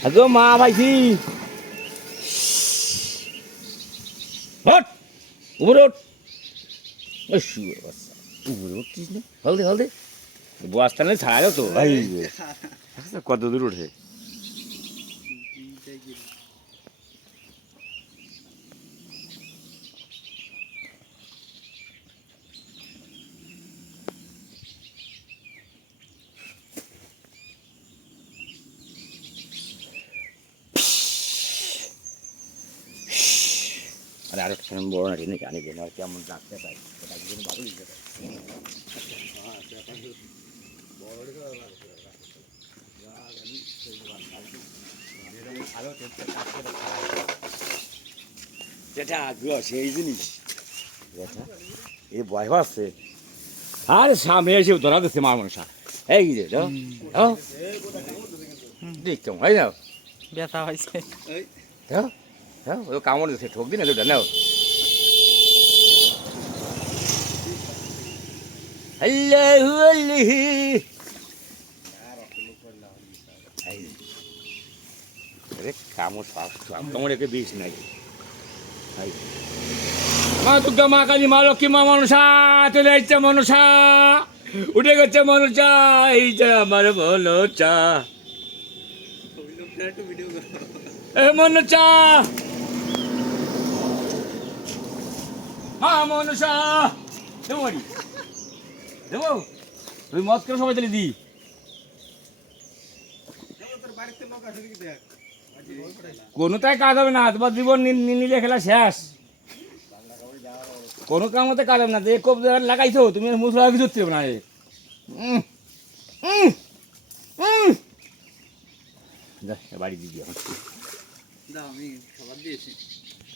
আগো মা ভাইছি হট উপরে উঠ উপরে উঠছিস না হলদে হলদে বস্তা নিয়ে ছাড়া তো ভাই কত দূর উঠে আরে আরেকটা সময় বড় না টেনে জানি যে আর কেমন রাখতে পাই সেটা কিন্তু ভালো দিতে পারি যেটা আগ্রহ সেই জিনিস যেটা এই ভয় আছে আর সামনে এসে ধরা দিচ্ছে মার মনসা এই যে দেখতাম হয় না ব্যথা হয়েছে হ্যাঁ হ্যাঁ ও কামড় দিচ্ছে ঠোক দিন দুটা নাও আল্লাহু আল্লাহ আরে কামড় সাফ কামড় একে বিষ নাই মা দুর্গা মা কালী মা লক্ষ্মী মা মনসা চলে আসছে মনসা উঠে গেছে মনসা এই যে আমার মনসা এ মনসা মা মনসা দেবো দেবো তুই মত করে সবাই তাহলে দি কোনোটাই কাজ হবে না তোমার জীবন নিলে খেলা শেষ কোনো কামতে কাজ হবে না যে কোপ লাগাইছো তুমি মুসলা কিছু হচ্ছে না বাড়ি দিয়ে আমি খাবার দিয়েছি